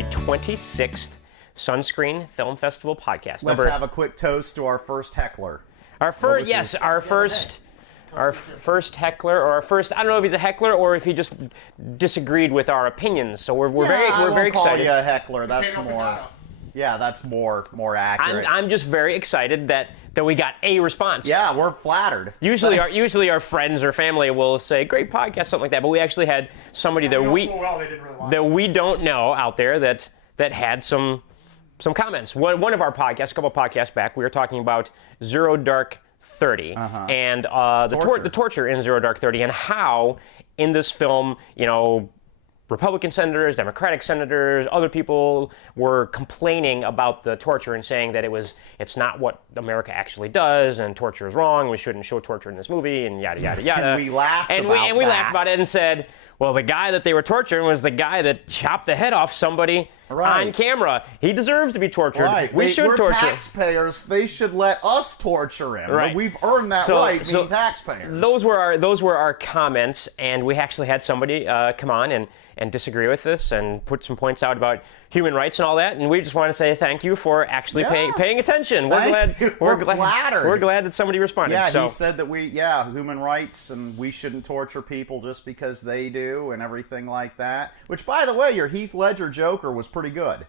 the 26th Sunscreen Film Festival podcast. Let's have a quick toast to our first heckler. Our first heckler, or our first, I don't know if he's a heckler or if he just disagreed with our opinions. So we're very excited. Call you a heckler. That's more. Yeah, that's more accurate. I'm just very excited that we got a response. Yeah, we're flattered. Usually our friends or family will say, "Great podcast," something like that. But we actually had somebody that we don't know out there that had some comments. One of our podcasts, a couple podcasts back, we were talking about Zero Dark 30 and the torture in Zero Dark 30, and how in this film, Republican senators, Democratic senators, other people were complaining about the torture and saying that it's not what America actually does, and torture is wrong. We shouldn't show torture in this movie, and yada yada yada. And we laughed about it and said, well, the guy that they were torturing was the guy that chopped the head off somebody on camera. He deserves to be tortured. Right. We're taxpayers. They should let us torture him. Right. We've earned that right, being taxpayers. Those were our comments, and we actually had somebody come on and disagree with this and put some points out about human rights and all that. And we just want to say thank you for actually paying attention. We're flattered. We're glad that somebody responded. Yeah, he said that human rights, and we shouldn't torture people just because they do and everything like that. Which, by the way, your Heath Ledger Joker was pretty good.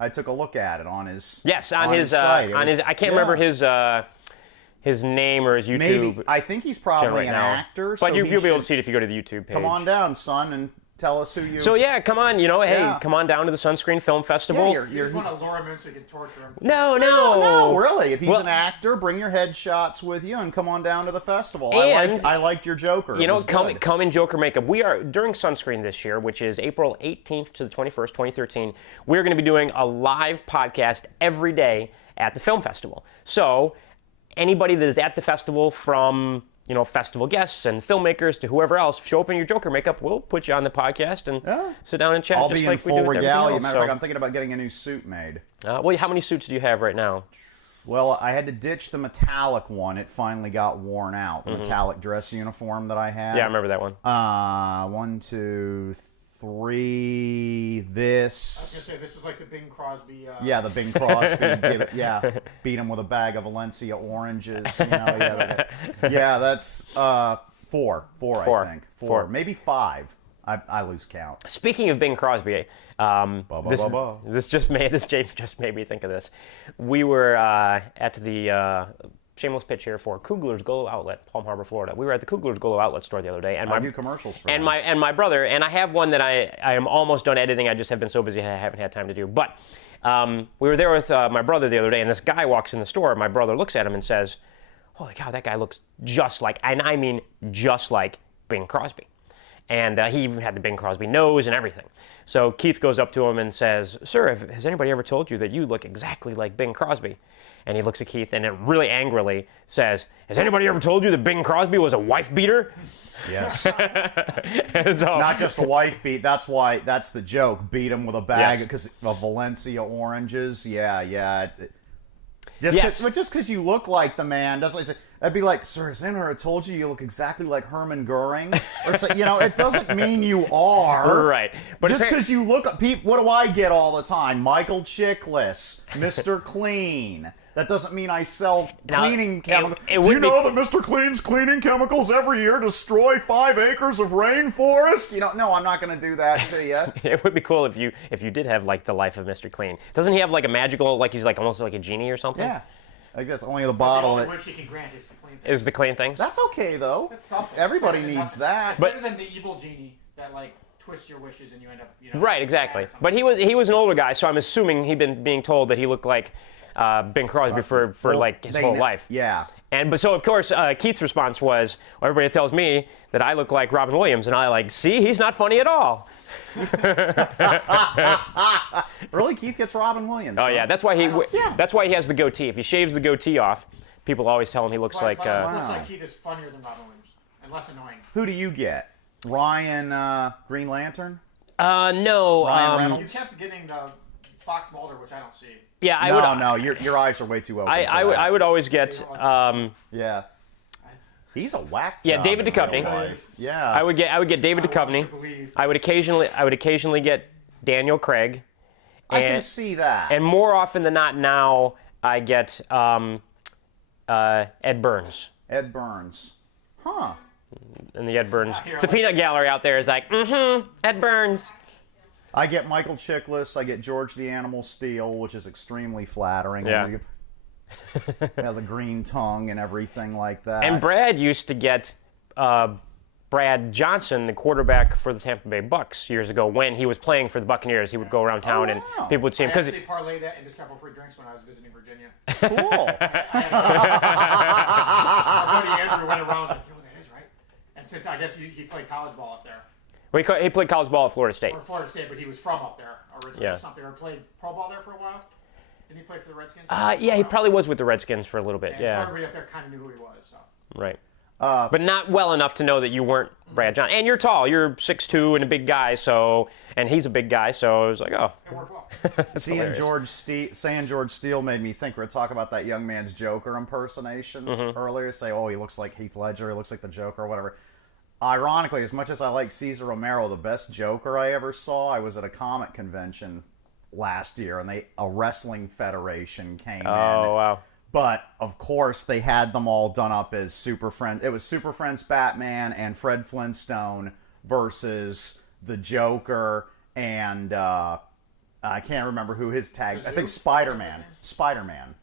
I took a look at it on his site. I can't remember his name or his YouTube. Maybe I think he's probably an actor. But you'll be able to see it if you go to the YouTube page. Come on down, son, and tell us who you. So yeah, come on, hey, come on down to the Sunscreen Film Festival. Yeah, you want to lure him in so you can torture him. No, really. If he's an actor, bring your headshots with you and come on down to the festival. I liked your Joker. Come in Joker makeup. We are during Sunscreen this year, which is April 18th to the 21st, 2013. We're going to be doing a live podcast every day at the film festival. So anybody that is at the festival, from festival guests and filmmakers to whoever else, show up in your Joker makeup. We'll put you on the podcast and sit down and chat. I'll just be like in full regalia. Matter of fact, I'm thinking about getting a new suit made. Well, how many suits do you have right now? Well, I had to ditch the metallic one. It finally got worn out. The metallic dress uniform that I had. Yeah, I remember that one. 1, 2, 3. This. I was gonna say, this is like the Bing Crosby. Yeah, the Bing Crosby. Beat him with a bag of Valencia oranges. That's 4. I think. 4. Maybe 5. I lose count. Speaking of Bing Crosby, this just made me think of this. We were at the shameless pitch here for Kugler's Golo Outlet, Palm Harbor, Florida. We were at the Kugler's Golo Outlet store the other day, and I do commercials for and my brother, and I have one that I am almost done editing. I just have been so busy I haven't had time to do. But we were there with my brother the other day, and this guy walks in the store. My brother looks at him and says, "Holy cow, that guy looks just like," and I mean just like, Bing Crosby. And he even had the Bing Crosby nose and everything. So Keith goes up to him and says, "Sir, has anybody ever told you that you look exactly like Bing Crosby?" And he looks at Keith and it really angrily says, "Has anybody ever told you that Bing Crosby was a wife beater?" Yes. So, not just a wife beat. That's the joke. Beat him with a bag of Valencia oranges. Yeah. Just because you look like the man doesn't. I'd be like, "Sir, has anyone ever told you look exactly like Herman Goering?" Or so, it doesn't mean you are. Right. But just because you look, what do I get all the time? Michael Chiklis, Mr. Clean. That doesn't mean I sell cleaning chemicals. Do you know that Mr. Clean's cleaning chemicals every year destroy 5 acres of rainforest? No, I'm not going to do that to you. It would be cool if you did have like the life of Mr. Clean. Doesn't he have like a magical, like he's like almost like a genie or something? Yeah. I guess only the bottle. The only wish he can grant is the clean things. Is the clean things? That's okay though. That's something. Everybody needs that. It's better than the evil genie that like twists your wishes and you end up. Right, exactly. But he was an older guy, so I'm assuming he'd been being told that he looked like Bing Crosby for like his whole life. Yeah. But so of course Keith's response was, well, everybody tells me that I look like Robin Williams, and I see, he's not funny at all. Really, Keith gets Robin Williams? Oh yeah, that's why he has the goatee. If he shaves the goatee off, people always tell him he looks like. Looks like Keith is funnier than Robin Williams and less annoying. Who do you get? Ryan Green Lantern? No. Ryan Reynolds. You kept getting the Fox Mulder, which I don't see. Yeah, No, your eyes are way too open. I would always get. Yeah. He's a whack. Yeah, David Duchovny. Yeah. I would get David Duchovny. I would occasionally get Daniel Craig, I can see that. And more often than not now, I get Ed Burns. Ed Burns. Huh. And the Ed Burns. The peanut gallery out there is like, Ed Burns. I get Michael Chiklis. I get George the Animal Steel, which is extremely flattering. Yeah. The green tongue and everything like that. And Brad used to get Brad Johnson, the quarterback for the Tampa Bay Bucks years ago, when he was playing for the Buccaneers. He would go around town and people would see him. I actually parlayed that into several free drinks when I was visiting Virginia. Cool. Our buddy Andrew went around and was like, yo, that is right. And since I guess he played college ball up there. Well, he played college ball at Florida State. Or Florida State, but he was from up there originally or something. Or played pro ball there for a while. Didn't he play for the Redskins? Yeah, he probably was with the Redskins for a little bit. And so everybody up there kind of knew who he was. So. Right. But not well enough to know that you weren't Brad Johnson. And you're tall. You're 6'2" and a big guy, and he's a big guy, so I was like, oh. It worked well. Saying George Steele made me think. We were talking about that young man's Joker impersonation earlier. Say, oh, he looks like Heath Ledger, he looks like the Joker, or whatever. Ironically, as much as I like Cesar Romero, the best Joker I ever saw, I was at a comic convention last year, and a wrestling federation came in. Oh, wow. But, of course, they had them all done up as Super Friends. It was Super Friends Batman and Fred Flintstone versus the Joker and, I can't remember who his tag... I think Spider-Man. Spider-Man.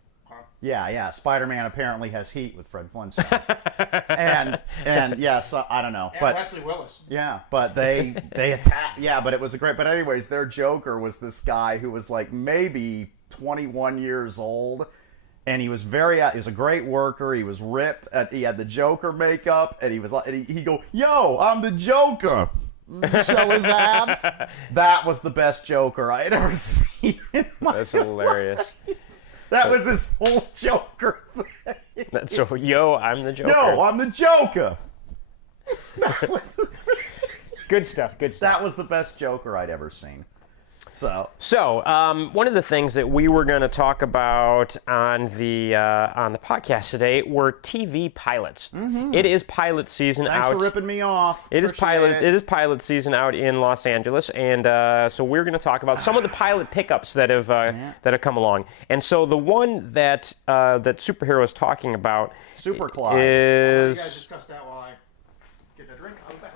Yeah. Spider-Man apparently has heat with Fred Flintstone. and yes, I don't know. And but Wesley Willis. Yeah, but they attacked... Yeah, but it was a great... But anyways, their Joker was this guy who was like maybe 21 years old. And he was he was a great worker. He was ripped. He had the Joker makeup, and he go, "Yo, I'm the Joker." Show his abs. That was the best Joker I had ever seen. That's hilarious. That was his whole Joker thing. So, I'm the Joker. Yo, I'm the Joker. That was Good stuff. That was the best Joker I'd ever seen. So one of the things that we were going to talk about on the podcast today were TV pilots. Mm-hmm. It is pilot season out. Thanks for ripping me off. It is pilot season out in Los Angeles, and so we're going to talk about some of the pilot pickups that have come along. And so the one that Superhero is talking about, Super Clyde, is. You guys discuss that while I get the drink. I'll be back.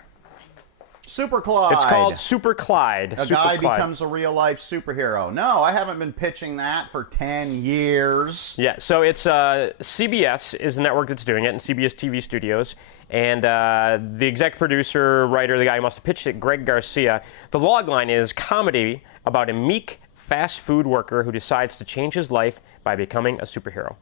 Super Clyde. It's called Super Clyde. A guy becomes a real-life superhero. No, I haven't been pitching that for 10 years. Yeah, so it's CBS is the network that's doing it, and CBS TV Studios. And the exec producer, writer, the guy who must have pitched it, Greg Garcia. The log line is comedy about a meek fast food worker who decides to change his life by becoming a superhero.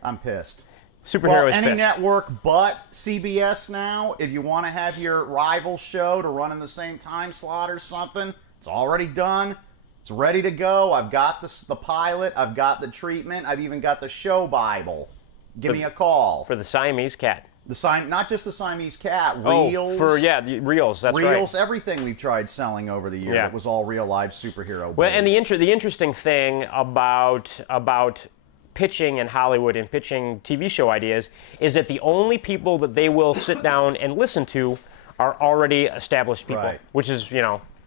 I'm pissed. Superhero is any pissed. network but CBS now, if you want to have your rival show to run in the same time slot or something, it's already done. It's ready to go. I've got the pilot. I've got the treatment. I've even got the show Bible. Give me a call. For the Siamese cat. Not just the Siamese cat, Reels. The Reels, that's right. Reels, everything we've tried selling over the years that was all real live superhero Well, and based. the interesting thing about pitching in Hollywood and pitching TV show ideas is that the only people that they will sit down and listen to are already established people, Right. which is,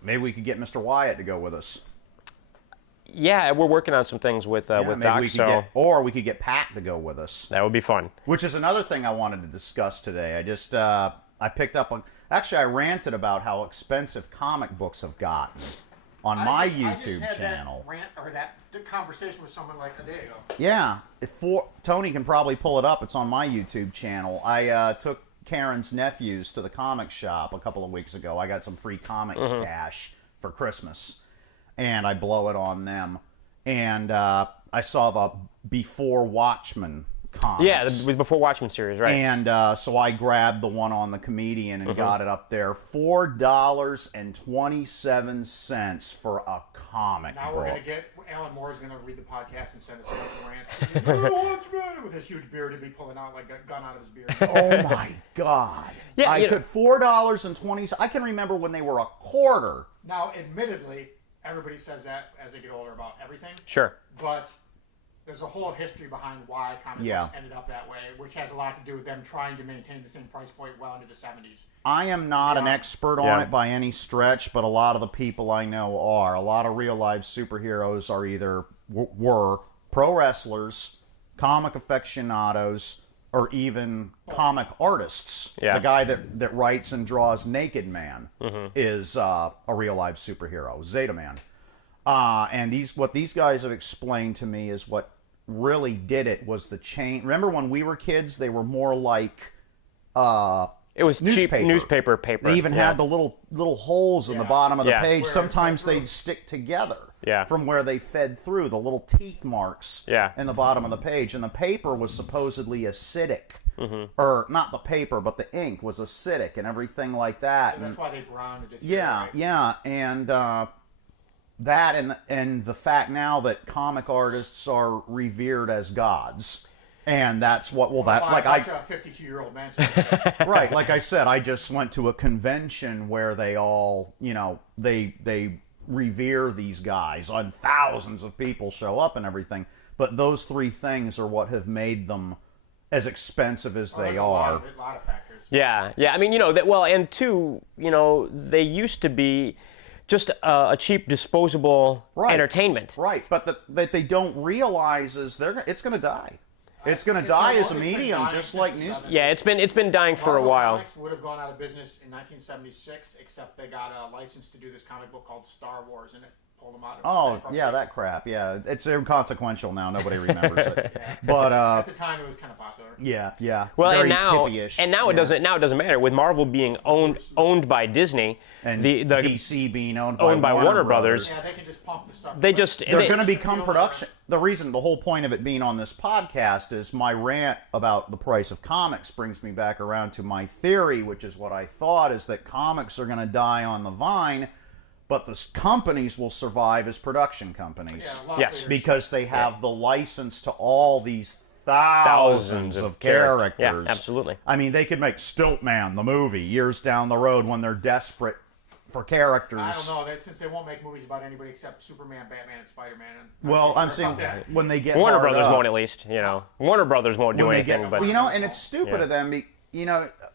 Maybe we could get Mr. Wyatt to go with us. Yeah, we're working on some things with Doc, or we could get Pat to go with us. That would be fun. Which is another thing I wanted to discuss today. I picked up on... Actually, I ranted about how expensive comic books have gotten on my YouTube channel. That conversation with someone like a day ago. Yeah. Tony can probably pull it up. It's on my YouTube channel. I took Karen's nephews to the comic shop a couple of weeks ago. I got some free comic cash for Christmas, and I blow it on them. And I saw the Before Watchmen comics. Yeah, the Before Watchmen series, right. And so I grabbed the one on the comedian and got it up there. $4.27 for a comic Now book. we're going to get... Alan Moore's going to read the podcast and send us some rants. Watchmen! With his huge beard to be pulling out like a gun out of his beard. Oh my God. Yeah, I could $4.20. I can remember when they were a quarter. Now, admittedly, everybody says that as they get older about everything. Sure. But There's a whole history behind why comic books ended up that way, which has a lot to do with them trying to maintain the same price point well into the 70s. I am not an expert on it by any stretch, but a lot of the people I know are. A lot of real-life superheroes are either were pro wrestlers, comic aficionados, or even comic artists. Yeah. The guy that writes and draws Naked Man is a real-life superhero, Zeta Man. And what these guys have explained to me is what really did it was the chain. Remember when we were kids, they were more like it was newspaper. Cheap newspaper paper. They even had the little holes in the bottom of the page. Where Sometimes they'd stick together from where they fed through, the little teeth marks in the bottom of the page. And the paper was supposedly acidic. Or not the paper, but the ink was acidic and everything like that. So that's why they browned it. Yeah. And that and the fact now that comic artists are revered as gods. And that's what, like a 52-year-old man. Right, like I said, I just went to a convention where they all, they revere these guys, and thousands of people show up and everything. But those three things are what have made them as expensive as they are. A lot of factors. Yeah. I mean, and two, they used to be just a cheap, disposable entertainment. Right, but that they don't realize is it's going to die. It's going to die as a medium, just like news. Yeah, it's been dying for a while. Comics would have gone out of business in 1976, except they got a license to do this comic book called Star Wars, and it pulled them out. Oh, yeah, that crap. Yeah, it's inconsequential now. Nobody remembers it. But at the time, it was kind of popular. Yeah. Well, very and now it doesn't matter with Marvel being owned by Disney and the DC being owned by Warner Brothers. Yeah, they can just pump the stuff. They're going to become production. The whole point of it being on this podcast is my rant about the price of comics brings me back around to my theory, which is what I thought, is that comics are going to die on the vine, but the companies will survive as production companies. Yes, because they have the license to all these thousands of characters. Yeah, absolutely. I mean, they could make Stiltman, the movie, years down the road when they're desperate for characters. I don't know, since they won't make movies about anybody except Superman, Batman, and Spider-Man. Well, I'm saying when they get Warner Brothers won't, at least. Warner Brothers won't do anything. But and it's stupid of them.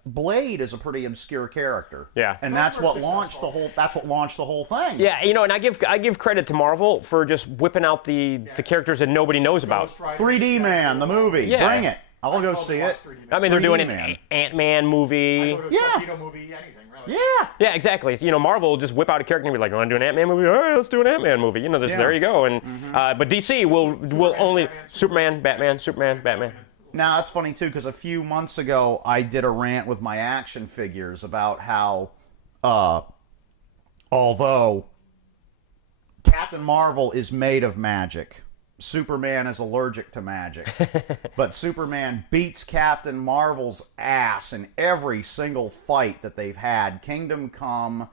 Blade is a pretty obscure character. Yeah, and that's what launched the whole. That's what launched the whole thing. Yeah, and I give credit to Marvel for just whipping out the characters that nobody knows about. 3D Man, the movie. Yeah. Bring it. I'll go see it. I mean, they're doing an Ant-Man movie. Movie, anything really. Yeah, exactly. Marvel will just whip out a character and be like, "You want to do an Ant-Man movie? All right, let's do an Ant-Man movie." There you go. And but DC will only Superman, Batman, Superman, Batman. Now, it's funny, too, because a few months ago, I did a rant with my action figures about how, although Captain Marvel is made of magic, Superman is allergic to magic. But Superman beats Captain Marvel's ass in every single fight that they've had. Kingdom Come,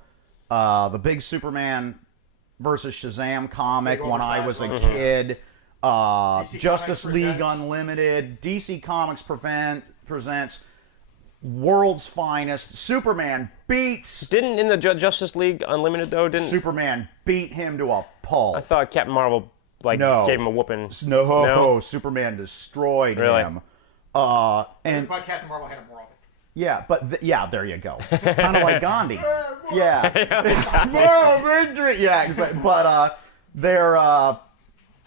the big Superman versus Shazam comic when I was a kid. Justice League Unlimited, DC Comics presents World's Finest. Superman beats. Didn't in the Justice League Unlimited though? Didn't Superman beat him to a pulp? I thought Captain Marvel gave him a whooping. No, Superman destroyed him. But Captain Marvel had him world. Yeah, but there you go. Kind of like Gandhi. Yeah. Yeah, exactly. But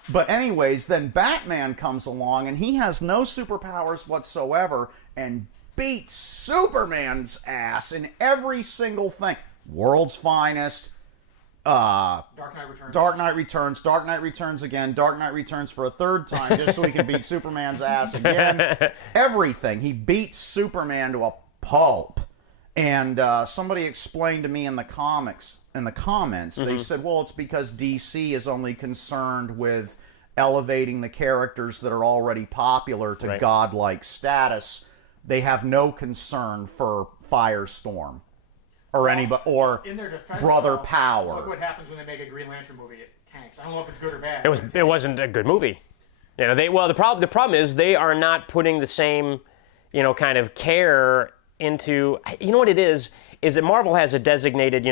But anyways, then Batman comes along, and he has no superpowers whatsoever, and beats Superman's ass in every single thing. World's Finest, Dark Knight Returns, Dark Knight Returns again, Dark Knight Returns for a third time, just so he can beat Superman's ass again. Everything. He beats Superman to a pulp. And somebody explained to me in the comments, they said, well, it's because DC is only concerned with elevating the characters that are already popular to godlike status. They have no concern for Firestorm or anybody or in their defense, Brother Power. Look what happens when they make a Green Lantern movie. It tanks. I don't know if it's good or bad. It wasn't a good movie. The problem is they are not putting the same, kind of care into, what it is that Marvel has a designated,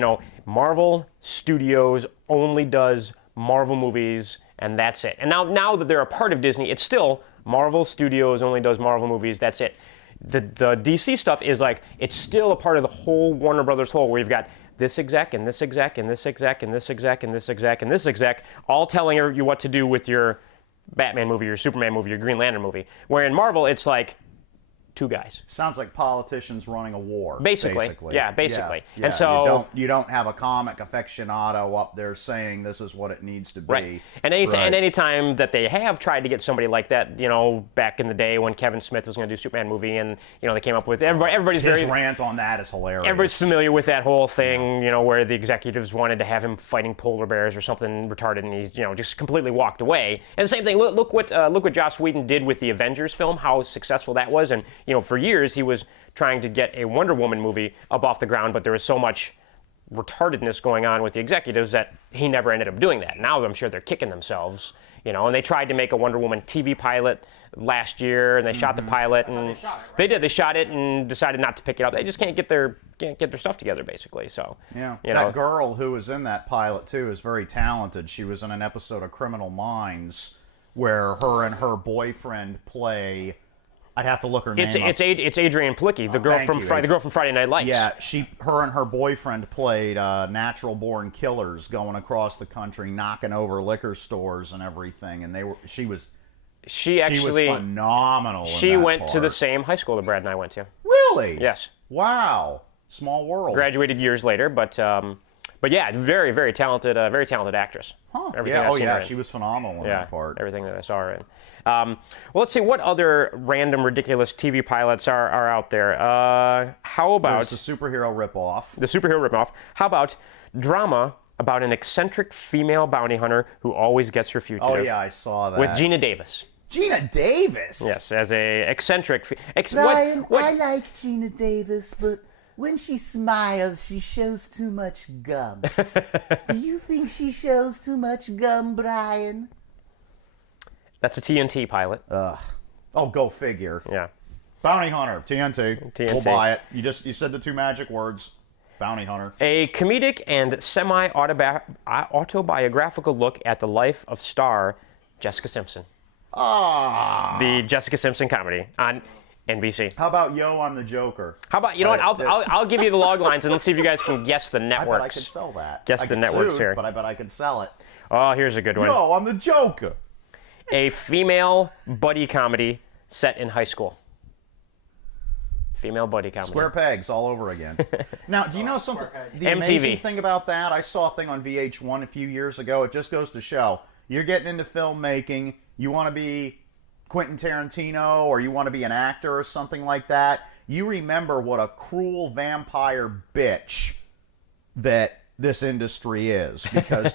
Marvel Studios only does Marvel movies, and that's it. And now that they're a part of Disney, it's still Marvel Studios only does Marvel movies, that's it. The DC stuff is like, it's still a part of the whole Warner Brothers whole, where you've got this exec and this exec and this exec and this exec and this exec and this exec all telling you what to do with your Batman movie, your Superman movie, your Green Lantern movie. Where in Marvel, it's like 2 guys. Sounds like politicians running a war. Basically. Yeah, basically. Yeah. And so you don't have a comic aficionado up there saying this is what it needs to be. Right. And any time that they have tried to get somebody like that, back in the day when Kevin Smith was going to do a Superman movie, and they came up with everybody's His very rant on that is hilarious. Everybody's familiar with that whole thing, where the executives wanted to have him fighting polar bears or something retarded, and he, just completely walked away. And the same thing. Look what Joss Whedon did with the Avengers film, how successful that was, and for years he was trying to get a Wonder Woman movie up off the ground, but there was so much retardedness going on with the executives that he never ended up doing that. Now I'm sure they're kicking themselves, and they tried to make a Wonder Woman TV pilot last year, and they shot the pilot, and they shot it, right? they did. They shot it and decided not to pick it up. They just can't get their stuff together, basically. So that girl who was in that pilot too is very talented. She was in an episode of Criminal Minds where her and her boyfriend play. I'd have to look her name up. It's Adrienne Palicki, the girl from Friday Night Lights. Yeah, her and her boyfriend played natural-born killers going across the country, knocking over liquor stores and everything, and she was phenomenal. She went to the same high school that Brad and I went to. Really? Yes. Wow. Small world. Graduated years later, but yeah, very, very talented actress. Huh. Yeah, she was phenomenal in that part. Everything that I saw her in. Well, let's see, what other random, ridiculous TV pilots are out there? How about... There's the superhero ripoff. The superhero ripoff. How about drama about an eccentric female bounty hunter who always gets her fugitive? Oh, yeah, I saw that. With Geena Davis. Geena Davis? Yes, as a eccentric... Brian, I like Geena Davis, but... when she smiles, she shows too much gum. Do you think she shows too much gum, Brian? That's a TNT pilot. Oh, go figure. Yeah. Bounty Hunter, TNT. We'll buy it. You said the 2 magic words. Bounty Hunter. A comedic and semi-autobiographical look at the life of star Jessica Simpson. The Jessica Simpson comedy on NBC. How about Yo, I'm the Joker? How about, what, I'll give you the log lines and let's see if you guys can guess the networks. I bet I could sell that. Guess the networks here. But I bet I could sell it. Oh, here's a good one. Yo, I'm the Joker. A female buddy comedy set in high school. Female buddy comedy. Square pegs all over again. Now, do you know something? The MTV. amazing thing about that, I saw a thing on VH1 a few years ago. It just goes to show, you're getting into filmmaking, you want to be Quentin Tarantino, or you want to be an actor or something like that, you remember what a cruel vampire bitch that this industry is. Because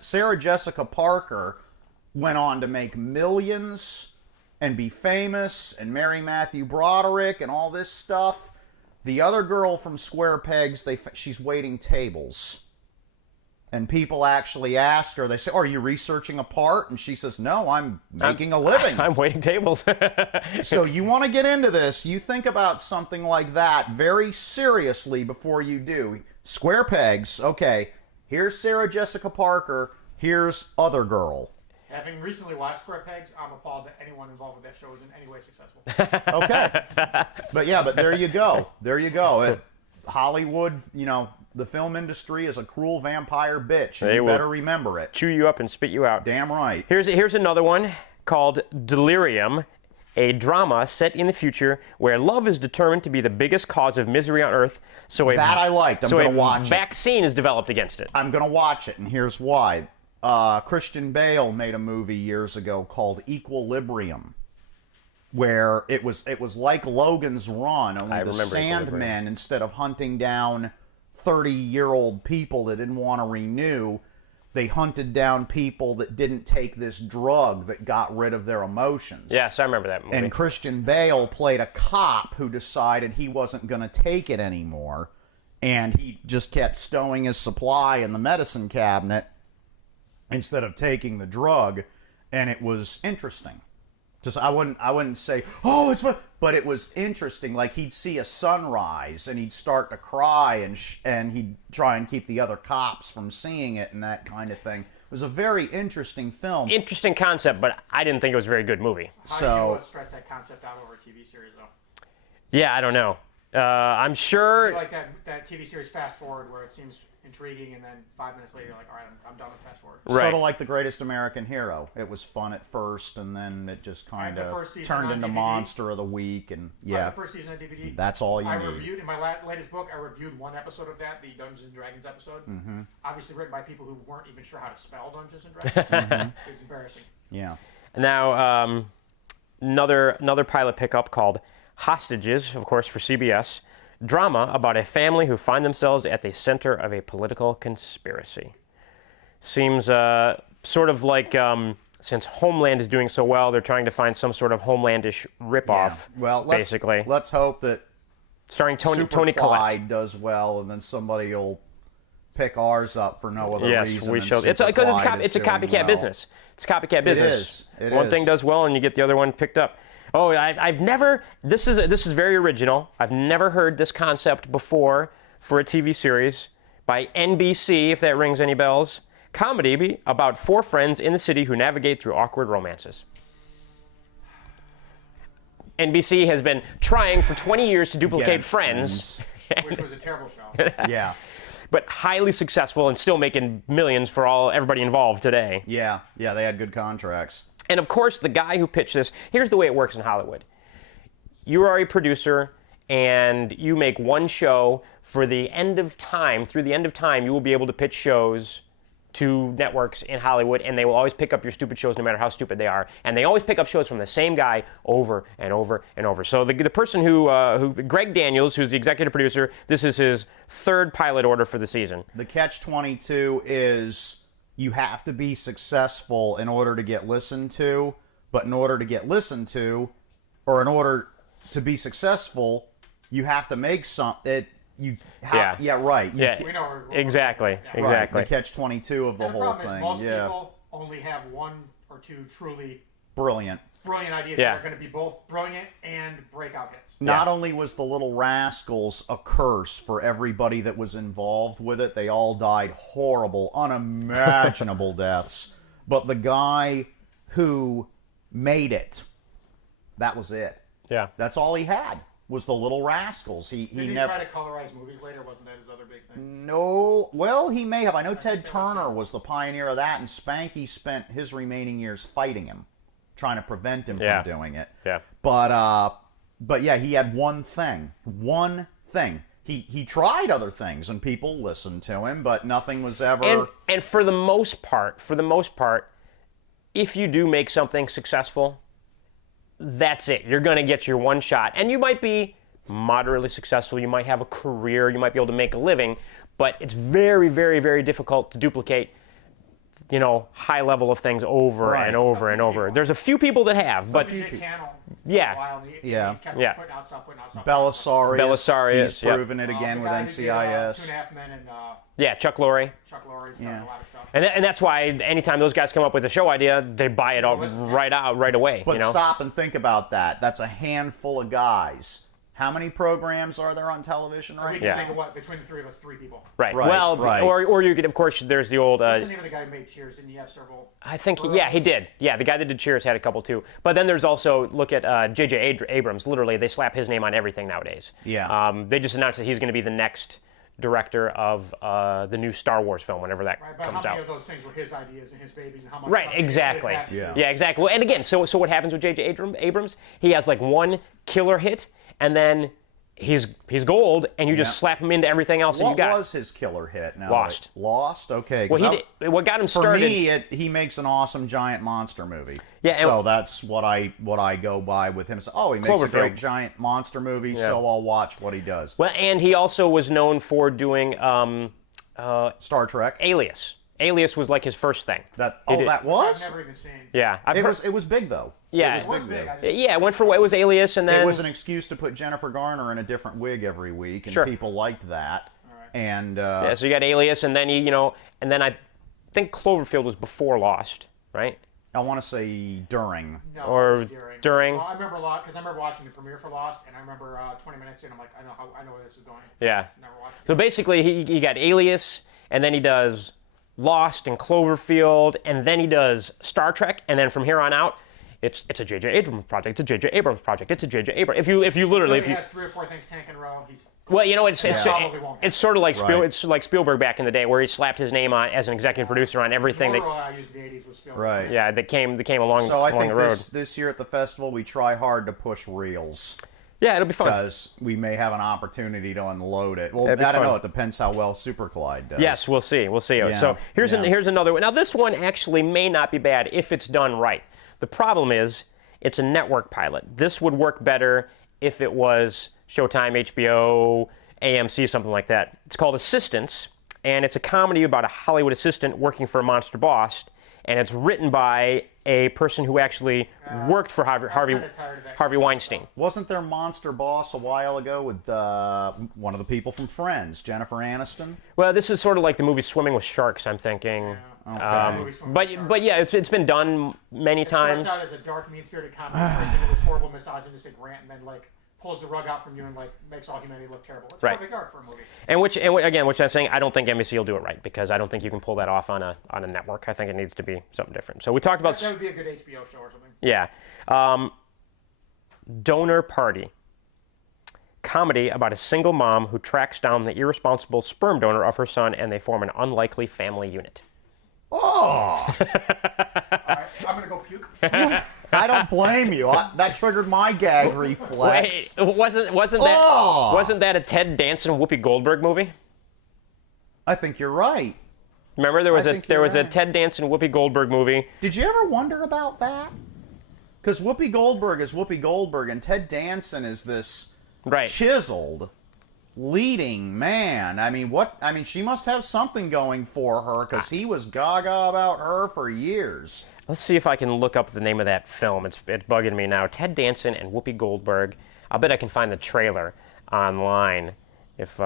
Sarah Jessica Parker went on to make millions and be famous and marry Matthew Broderick and all this stuff. The other girl from Square Pegs, she's waiting tables. And people actually ask her, they say, are you researching a part? And she says, no, I'm making a living. I'm waiting tables. So you want to get into this, you think about something like that very seriously before you do. Square Pegs, okay, here's Sarah Jessica Parker, here's other girl. Having recently watched Square Pegs, I'm appalled that anyone involved with that show is in any way successful. Okay. But there you go. There you go. Hollywood, the film industry is a cruel vampire bitch. And you better remember it. Chew you up and spit you out. Damn right. Here's another one called Delirium, a drama set in the future where love is determined to be the biggest cause of misery on Earth. That I liked. I'm going to watch it. So a vaccine is developed against it. I'm going to watch it, and here's why. Christian Bale made a movie years ago called Equilibrium, where it was like Logan's Run, only the Sandmen, instead of hunting down 30-year-old people that didn't want to renew, they hunted down people that didn't take this drug that got rid of their emotions. Yes, I remember that movie. And Christian Bale played a cop who decided he wasn't going to take it anymore, and he just kept stowing his supply in the medicine cabinet instead of taking the drug, and it was interesting. Just I wouldn't say, oh, it's fun, but it was interesting. Like he'd see a sunrise and he'd start to cry, and he'd try and keep the other cops from seeing it and that kind of thing. It was a very interesting film. Interesting concept, but I didn't think it was a very good movie. How do you stress that concept out over a TV series, though? Yeah, I don't know. I'm sure. I feel like that TV series Fast Forward, where it seems intriguing, and then 5 minutes later, you're like, all right, I'm done with Fast Forward. Right. Sort of like The Greatest American Hero. It was fun at first, and then it just kind of turned into DVD, Monster of the Week, and yeah. The first season of DVD. That's all you need. I reviewed, in my latest book, I reviewed one episode of that, the Dungeons and Dragons episode. Mm-hmm. Obviously written by people who weren't even sure how to spell Dungeons and Dragons. It was embarrassing. Yeah. Now, another pilot pickup called Hostages, of course, for CBS. Drama about a family who find themselves at the center of a political conspiracy. Seems sort of like, since Homeland is doing so well, they're trying to find some sort of Homelandish ripoff, Yeah. Well, basically. Let's hope that Starring Tony Clyde Collette. does well, and then somebody will pick ours up for no other reason. Yes, we than shall. It's Super because Clyde it's a is doing copycat well. business. It's a copycat business. It One is. thing does well, and you get the other one picked up. Oh, I've never. This is very original. I've never heard this concept before for a TV series by NBC, if that rings any bells. Comedy about 4 friends in the city who navigate through awkward romances. NBC has been trying for 20 years to duplicate Friends. Which was a terrible show. Yeah. But highly successful and still making millions for everybody involved today. Yeah. Yeah. They had good contracts. And of course, the guy who pitched this, here's the way it works in Hollywood. You are a producer, and you make one show for the end of time. Through the end of time, you will be able to pitch shows to networks in Hollywood, and they will always pick up your stupid shows no matter how stupid they are. And they always pick up shows from the same guy over and over and over. So the person who Greg Daniels, who's the executive producer, this is his 3rd pilot order for the season. The catch-22 is you have to be successful in order to get listened to, but in order to get listened to, or in order to be successful, you have to make something. Right. We know Exactly. Right. The catch-22 of the and the whole problem thing. is most people only have 1 or 2 truly Brilliant ideas that are going to be both brilliant and breakout hits. Not only was The Little Rascals a curse for everybody that was involved with it, they all died horrible, unimaginable deaths, but the guy who made it, that was it. Yeah. That's all he had, was The Little Rascals. He Did he never try to colorize movies later? Wasn't that his other big thing? No, well, he may have. I know Ted Turner was the pioneer of that, and Spanky spent his remaining years fighting him, trying to prevent him from doing it. Yeah. But yeah, he had one thing. He tried other things, and people listened to him, but nothing was ever. And for the most part, if you do make something successful, that's it. You're going to get your one shot, and you might be moderately successful. You might have a career. You might be able to make a living, but it's very, very, very difficult to duplicate. High level of things over and over and over. There's a few people that have, but He's kept putting out stuff. Belisarius. He's proven it again with NCIS. 2.5 Men and Chuck Lorre's done a lot of stuff. and that's why anytime those guys come up with a show idea, they buy it right away. But stop and think about that. That's a handful of guys. How many programs are there on television right now? We can think of what, between the 3 of us, 3 people. Right. Well, or you could, of course, there's the old. What's the name of the guy who made Cheers? Didn't he have several? I think, he did. Yeah, the guy that did Cheers had a couple too. But then there's also, look at J.J. Abrams. Literally, they slap his name on everything nowadays. Yeah. They just announced that he's going to be the next director of the new Star Wars film whenever that but comes how out. many of those things were his ideas and his babies, and how much? Right, exactly. Yeah, exactly. Well, and again, so what happens with J.J. Abrams? He has like one killer hit, and then he's gold, and you just slap him into everything else that you got. What was his killer hit? Now, Lost. Lost? Okay. Well, what got him started... For me, he makes an awesome giant monster movie. Yeah, so that's what I go by with him. So, he makes a great giant monster movie, so I'll watch what he does. Well, and he also was known for doing Star Trek. Alias. Alias was like his first thing. That was? I've never even seen. Yeah. It was big, though. Yeah. It was big. Yeah, it was Alias, and then... It was an excuse to put Jennifer Garner in a different wig every week, and people liked that. All right. And so you got Alias, and then and then I think Cloverfield was before Lost, right? I want to say during. No, Or it was during. Well, I remember a lot because I remember watching the premiere for Lost, and I remember 20 minutes in, I'm like, I know where this is going. Yeah. Never watched it. So basically, he got Alias, and then he does Lost and Cloverfield, and then he does Star Trek, and then from here on out, it's a J.J. Abrams project. It's a J.J. Abrams project. It's a J.J. Abrams. If you literally, So he has 3 or 4 things tank in a row. well, you know, it's probably won't it's sort of like Right. it's like Spielberg back in the day, where he slapped his name on as an executive producer on everything that I used in the 80s with Spielberg. Right. yeah that came along So I along think the road. this year at the festival we try hard to push reels Yeah, it'll be fun. because we may have an opportunity to unload it. Well, I It'd be don't fun. know. It depends how well Super Collide does. Yes, we'll see. We'll see. Yeah, So here's yeah. here's another one. Now this one actually may not be bad if it's done right. The problem is it's a network pilot. This would work better if it was Showtime, HBO, AMC, something like that. It's called Assistants, and it's a comedy about a Hollywood assistant working for a monster boss, and it's written by a person who actually worked for Harvey kinda tired of that Harvey Weinstein. Wasn't there Monster Boss a while ago with one of the people from Friends, Jennifer Aniston? Well, this is sort of like the movie Swimming with Sharks, I'm thinking. But yeah, it's been done many times. It starts out as a dark, mean-spirited comedy, turns into this horrible misogynistic rant, and then like pulls the rug out from you and like makes all humanity look terrible. It's Right. perfect art for a movie. And which I'm saying, I don't think NBC will do it right because I don't think you can pull that off on a network. I think it needs to be something different. So we talked about That would be a good HBO show or something. yeah, Donor Party, comedy about a single mom who tracks down the irresponsible sperm donor of her son, and they form an unlikely family unit. Oh, All right, I'm gonna go puke. I don't blame you. That triggered my gag reflex. Wait, wasn't that a Ted Danson Whoopi Goldberg movie? I think you're right. Remember there was I a think you're a right. Ted Danson Whoopi Goldberg movie. Did you ever wonder about that? Because Whoopi Goldberg is Whoopi Goldberg, and Ted Danson is this Right. chiseled, leading man. I mean, she must have something going for her because he was gaga about her for years. Let's see if I can look up the name of that film. It's bugging me now. Ted Danson and Whoopi Goldberg. I'll bet I can find the trailer online if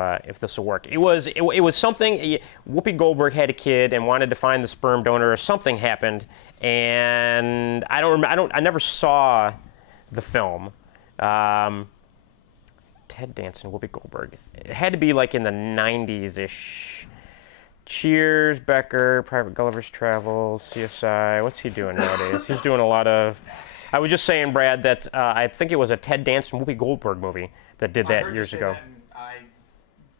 this will work. It was something. Whoopi Goldberg had a kid and wanted to find the sperm donor, or something happened, and I never saw the film. Ted Danson, Whoopi Goldberg. It had to be like in the 90s-ish. Cheers, Becker, Private Gulliver's Travels, CSI. What's he doing nowadays? He's doing a lot of... I was just saying, Brad, that I think it was a Ted Danson, Whoopi Goldberg movie that did I that heard you years say ago. that, and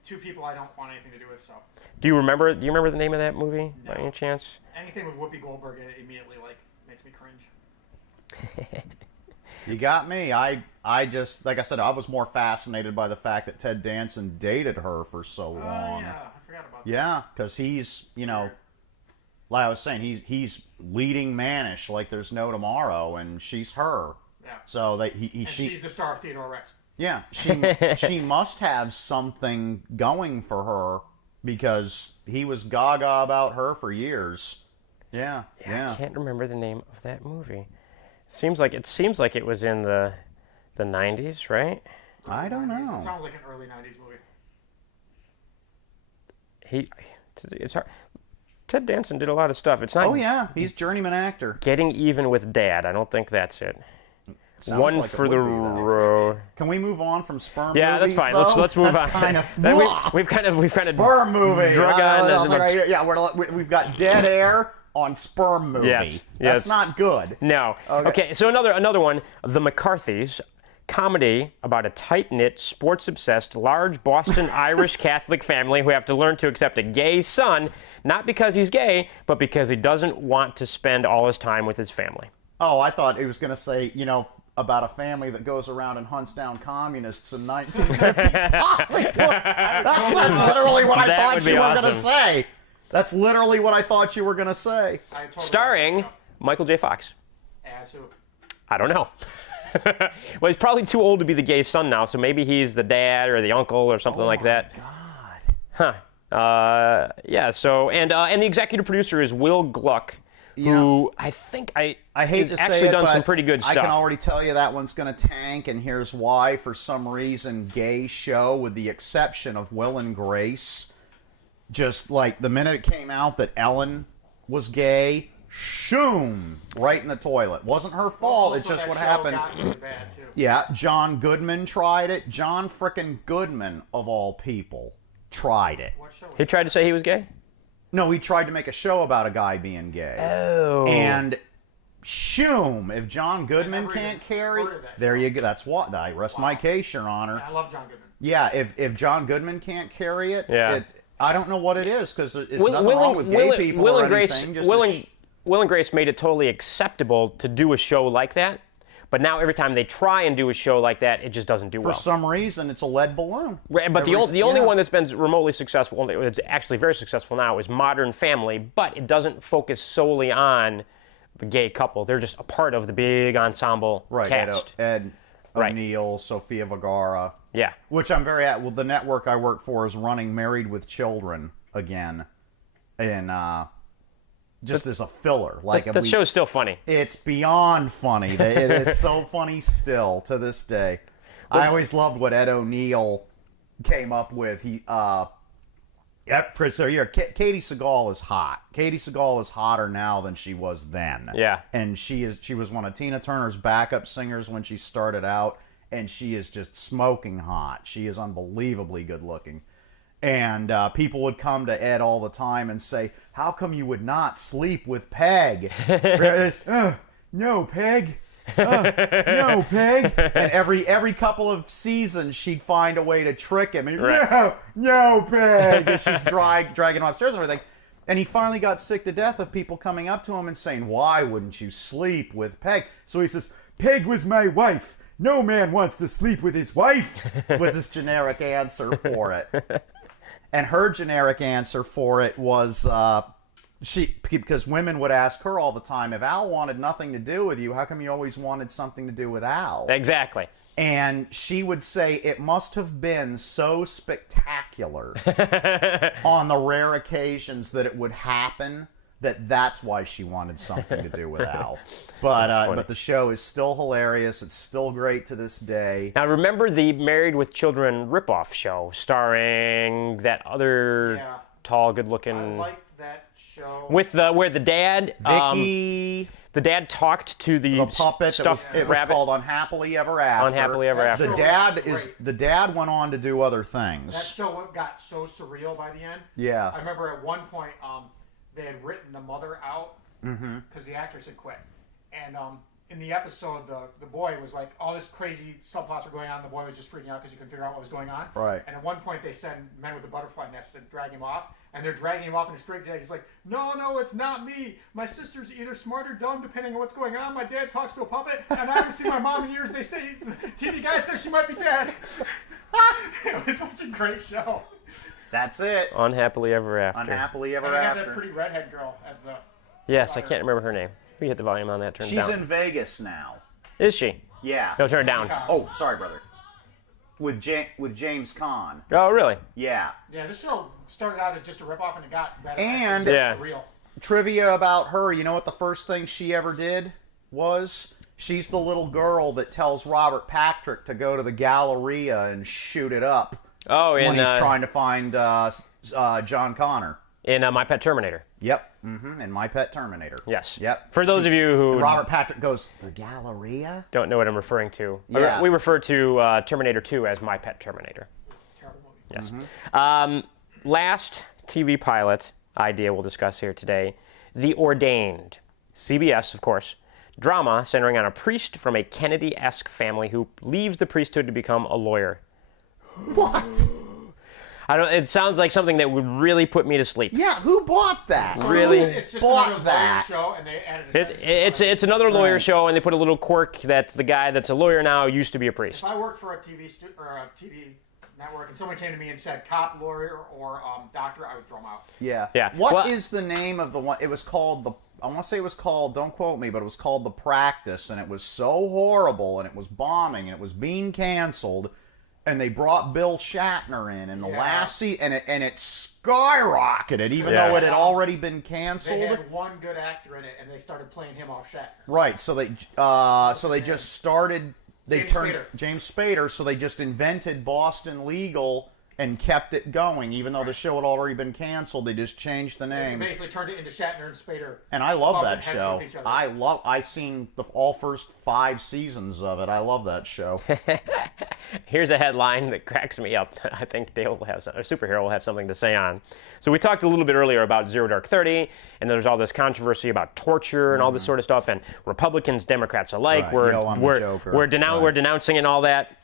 two people I don't want anything to do with, so. Do you remember the name of that movie by No. any chance? Anything with Whoopi Goldberg in it immediately like makes me cringe. You got me. I just, like I said, I was more fascinated by the fact that Ted Danson dated her for so long. Yeah, I forgot about that. Yeah, because he's, like I was saying, he's leading manish like there's no tomorrow, and she's her. Yeah. So that And she's the star of Theodore Rex. yeah, she must have something going for her because he was gaga about her for years. Yeah, I yeah. can't remember the name of that movie. Seems like it was in the 90s, right? I don't It know. sounds like an early 90s movie. It's hard. Ted Danson did a lot of stuff. It's not Oh yeah, he's journeyman actor. Getting Even with Dad. I don't think that's it. Sounds One like it for the would be, though. road. Can we move on from sperm Yeah, movies? that's fine. Though? Let's move That's on. Kind of, we've kind of sperm movie. drug on. Yeah, we've got dead air on sperm movie. Yes, That's yes. not good. No. Okay. So another one, The McCarthys, comedy about a tight-knit, sports-obsessed, large Boston Irish Catholic family who have to learn to accept a gay son, not because he's gay, but because he doesn't want to spend all his time with his family. Oh, I thought it was going to say, about a family that goes around and hunts down communists in 1950s Hollywood. That's literally what I That thought would be you were going to awesome. say. That's literally what I thought you were going to say. I totally Starring Michael J. Fox. As who? I don't know. Well, he's probably too old to be the gay son now, so maybe he's the dad or the uncle or something like that. God. Huh. Yeah. So and the executive producer is Will Gluck, who I think I hate has to actually say it, done but some pretty good stuff. I can already tell you that one's going to tank, and here's why. For some reason, gay show, with the exception of Will and Grace, just like the minute it came out that Ellen was gay, shoom, right in the toilet. Wasn't her fault. It's just what happened. Got really bad, too. Yeah, John Goodman tried it. John frickin' Goodman, of all people, tried it. What show was He tried to say he was gay? No, he tried to make a show about a guy being gay. Oh. And shoom, if John Goodman never can't even carry, heard of that there show. you go. That's what I rest my case, Your Honor. I love John Goodman. Yeah, if John Goodman can't carry it, Yeah. I don't know what it is, because it's nothing wrong with gay people Will or and Grace, anything. Just Will and Grace made it totally acceptable to do a show like that, but now every time they try and do a show like that, it just doesn't do for well. some reason, it's a lead balloon. Right, but the only yeah. one that's been remotely successful, it's actually very successful now, is Modern Family, but it doesn't focus solely on the gay couple. They're just a part of the big ensemble Right, cast. Ed Right. O'Neill, Sofia Vergara. Yeah. Which I'm very at. Well, the network I work for is running Married with Children again, and just as a filler. Like The show's still funny. it's beyond funny. It is so funny still to this day. I always loved what Ed O'Neill came up with. Katie Segal is hot. Katie Segal is hotter now than she was then. Yeah. And she was one of Tina Turner's backup singers when she started out, and she is just smoking hot. She is unbelievably good looking. And people would come to Ed all the time and say, "How come you would not sleep with Peg?" No, Peg. No, Peg. And every couple of seasons, she'd find a way to trick him. And no, Peg. And she's dragging him upstairs and everything. And he finally got sick to death of people coming up to him and saying, "Why wouldn't you sleep with Peg?" So he says, "Peg was my wife. No man wants to sleep with his wife," was his generic answer for it. And her generic answer for it was, because women would ask her all the time, "If Al wanted nothing to do with you, how come you always wanted something to do with Al?" Exactly. And she would say it must have been so spectacular on the rare occasions that it would happen that's why she wanted something to do with Al. But the show is still hilarious. It's still great to this day. Now, remember the Married with Children ripoff show starring that other tall, good-looking... I liked that show. Where the dad... Vicky... the dad talked to the puppet. stuffed It was rabbit. called Unhappily Ever After. Unhappily Ever After. The dad went on to do other things. That show got so surreal by the end. Yeah. I remember at one point they had written the mother out because the actress had quit. And in the episode, the boy was like, all this crazy subplots were going on. The boy was just freaking out because he couldn't figure out what was going on. Right. And at one point they send men with a butterfly nest to drag him off. And they're dragging him off in a straitjacket. He's like, no, it's not me. My sister's either smart or dumb, depending on what's going on. My dad talks to a puppet, and I haven't seen my mom in years. They say, TV guy says she might be dead. It was such a great show. That's it. Unhappily Ever After. Unhappily Ever And I had After. that pretty redhead girl as the... Yes, I can't remember her name. We hit the volume on that. Turn it She's down. in Vegas now. Is she? Yeah. No, turn it down. Oh, sorry, brother. With James Caan. Oh, really? Yeah. Yeah, this show started out as just a ripoff, and it got better. And- Yeah. Surreal. Trivia about her. You know what the first thing she ever did was? She's the little girl that tells Robert Patrick to go to the Galleria and shoot it up Oh, when he's trying to find John Connor. in My Pet Terminator. Yep. And My Pet Terminator. Yes. Yep. For those of you who Robert Patrick goes, the Galleria? don't know what I'm referring to, Yeah. we refer to Terminator 2 as My Pet Terminator. Terrible movie. Yes. Last TV pilot idea we'll discuss here today, The Ordained. CBS, of course. Drama centering on a priest from a Kennedy-esque family who leaves the priesthood to become a lawyer. What? It sounds like something that would really put me to sleep. Yeah, who bought that? Really? It's just bought another that. lawyer show, and they added a It's another lawyer Right. show, and they put a little quirk that the guy that's a lawyer now used to be a priest. If I worked for a TV network and someone came to me and said cop, lawyer, or doctor, I would throw them out. Yeah. Yeah. What Well- is the name of the one? It was called I want to say it was called, don't quote me, but it was called The Practice, and it was so horrible, and it was bombing, and it was being canceled, and they brought Bill Shatner in the last season, and it skyrocketed, even Yeah. though it had already been They canceled. had one good actor in it, and they started playing him off Shatner. Right, so they just started. They James turned Spader. James Spader, so they just invented Boston Legal and kept it going, even though the show had already been canceled. They just changed the They name. basically turned it into Shatner and Spader. And I love bumping that heads show. with each other. I've seen all first 5 seasons of it. I love that show. Here's a headline that cracks me up. I think Dale will have a superhero will have something to say on. So we talked a little bit earlier about Zero Dark 30, and there's all this controversy about torture and all this sort of stuff, and Republicans, Democrats alike, Right. we're denouncing it and all that.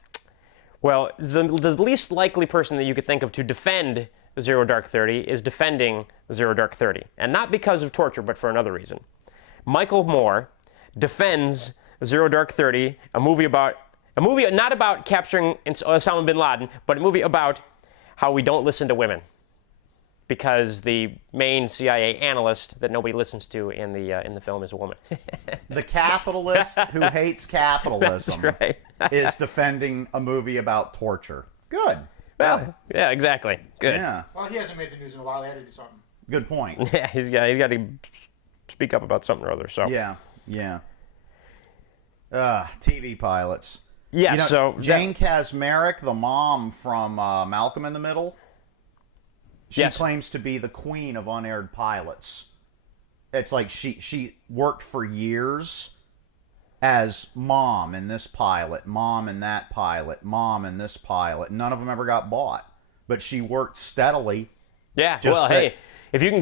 Well, the least likely person that you could think of to defend Zero Dark 30 is defending Zero Dark 30, and not because of torture, but for another reason. Michael Moore defends Zero Dark 30, a movie not about capturing Osama bin Laden, but a movie about how we don't listen to women, because the main CIA analyst that nobody listens to in the film is a woman. The capitalist who hates capitalism That's right. is defending a movie about torture. Good. Well, yeah, exactly. Good. Yeah. Well, he hasn't made the news in a while. He had to do something. Good point. Yeah, he's got to speak up about something or other. So Yeah. TV pilots. yeah, You know, so Jane Kasmerick, the mom from Malcolm in the Middle, she Yes. claims to be the queen of unaired pilots. It's like she worked for years as mom in this pilot, mom in that pilot, mom in this pilot. None of them ever got bought, but she worked steadily. yeah. just Well, that hey, if you can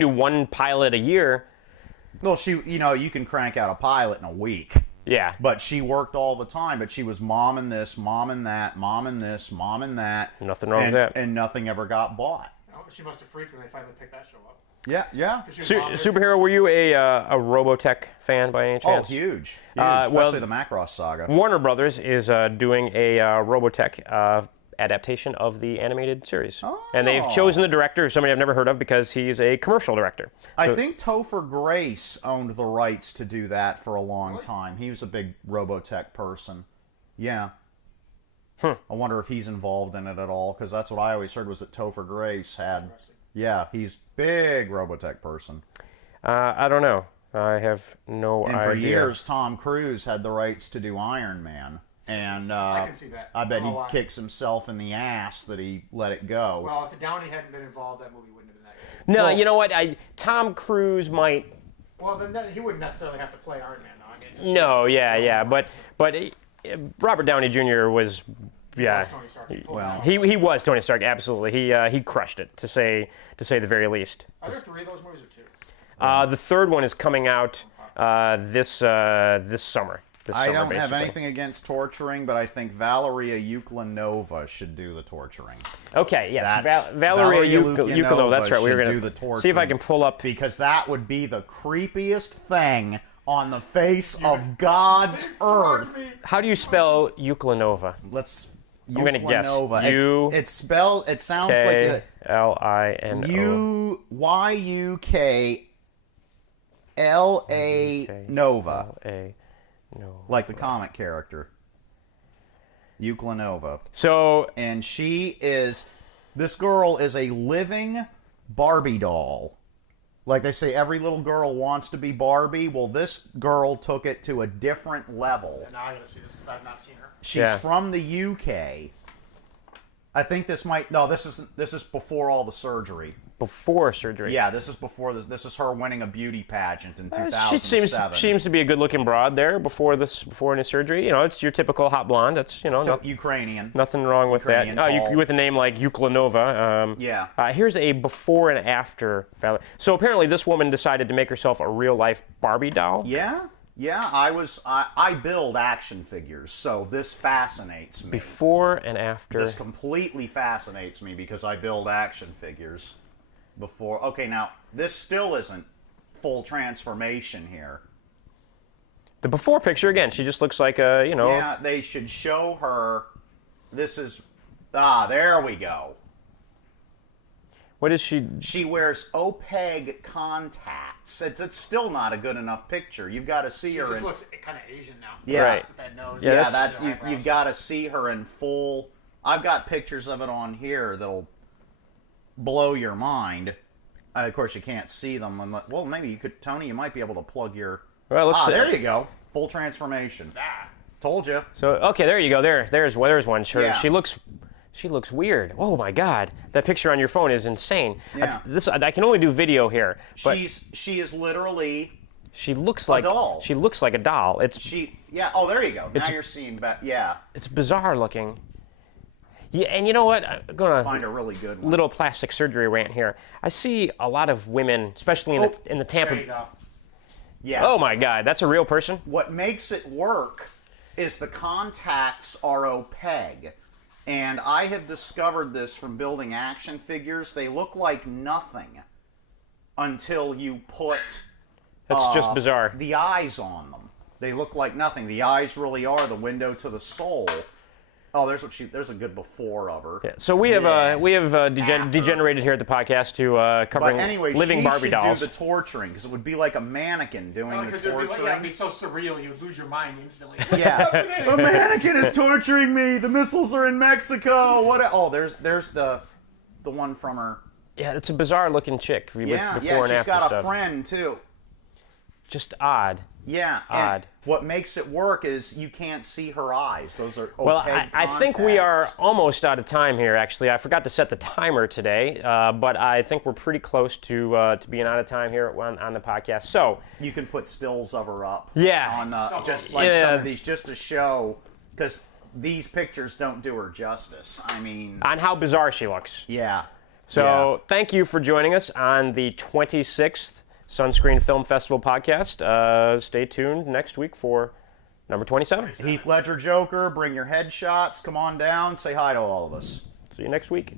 do one pilot a year, Well, you can crank out a pilot in a week. yeah. But she worked all the time. But she was mom in this, mom in that, mom in this, mom in that. Nothing wrong with that. And nothing ever got bought. Oh, she must have freaked when they finally picked that show up. Yeah. 'Cause she was mom- Superhero, were you a Robotech fan by any Oh, chance? huge. well- Especially the Macross saga. Warner Brothers is doing a Robotech adaptation of the animated series. And they've Oh. chosen the director, somebody I've never heard of, because he's a commercial director. I think Topher Grace owned the rights to do that for a long time. He was a big Robotech person. Yeah. I wonder if he's involved in it at all, because that's what I always heard was that Topher Grace had. Yeah, he's big Robotech person. I don't know. I have no And idea. for years, Tom Cruise had the rights to do Iron Man. And I can see that. I bet I don't he know why. kicks himself in the ass that he let it go. Well, if Downey hadn't been involved, that movie wouldn't have been that good. No, Well- you know what? Tom Cruise might. Well, then he wouldn't necessarily have to play Iron Man, though. I mean, just No, yeah, but Robert Downey Jr. was, yeah, Tony Stark. Well, he was Tony Stark, absolutely. He crushed it, to say the very least. Are there 3 of those movies or 2? The third one is coming out this summer. I don't have basically. anything against torturing, but I think Valeria Uklanova should do the torturing. Okay, yes, That's- Valeria Valeria Uklanova. That's right. We were should going do the to see if I torturing. can pull up. Because that would be the creepiest thing on the face of God's earth. How do you spell Uklanova? Let's. I'm gonna guess. Uklanova. U- It's spelled. It sounds like a K-L-I-N-O. Ukla Nova, A. No. like the comic character. Uklanova. So And this girl is a living Barbie doll. Like they say, every little girl wants to be Barbie. Well, this girl took it to a different level. And now I gotta see this because I've not seen her. She's Yeah. from the UK. I think this is before all the surgery. before surgery. Yeah, this is before this. This is her winning a beauty pageant in 2007. She seems to be a good-looking broad there before any surgery. You know, it's your typical hot blonde. That's Ukrainian. nothing wrong with that. Ukrainian, tall. With a name like Uklanova. Yeah. Here's a before and after. So apparently, this woman decided to make herself a real-life Barbie doll. Yeah. I build action figures, so this fascinates me. Before and after. This completely fascinates me because I build action figures. Okay, now this still isn't full transformation here. The before picture again. She just looks like a Yeah, they should show her. This is there we go. What is she? She wears opaque contacts. It's still not a good enough picture. You've got to see She her just in. looks kind of Asian now. Yeah. Right. That nose. Yeah, that's no you've got to see her in full. I've got pictures of it on here that'll blow your mind. Of course, you can't see them. Well, maybe you could, Tony. You might be able to plug your. Well, let's see. There you go. Full transformation. Told you. So okay, there you go. There's one. Sure, Yeah. she looks She looks weird. Oh my God, that picture on your phone is insane. Yeah. I can only do video here, but she is literally she looks like a doll. She looks like a doll. Yeah. Oh, there you go. Now you're seeing Yeah. It's bizarre looking. Yeah, and you know what? I'm gonna Find a really good one. little plastic surgery rant here. I see a lot of women, especially in the Tampa. There you go. Yeah. Oh my God, that's a real person. What makes it work is the contacts are opaque. And I have discovered this from building action figures. They look like nothing until you put That's just bizarre. the eyes on them. They look like nothing. The eyes really are the window to the soul. Oh, there's a good before of her. Yeah, so we have degenerated here at the podcast to covering But anyway, living she Barbie should dolls. do the torturing because it would be like a mannequin doing the Because it'd torturing. be so surreal, you'd lose your mind instantly. Yeah, the mannequin is torturing me. The missiles are in Mexico. What? Oh, there's the one from her. Yeah, it's a bizarre looking chick with before and She's after got stuff. a friend too. Just odd. Yeah, Odd. and what makes it work is you can't see her eyes. Those are opaque Well, I think we are contacts. almost out of time here. Actually, I forgot to set the timer today, but I think we're pretty close to being out of time here on the podcast. So You can put stills of her up. Yeah. On just like Yeah. some of these, just to show, because these pictures don't do her justice. I mean, on how bizarre she looks. yeah. So thank you for joining us on the 26th Sunscreen Film Festival podcast. Stay tuned next week for number 27. Heath Ledger Joker, bring your headshots. Come on down. Say hi to all of us. See you next week.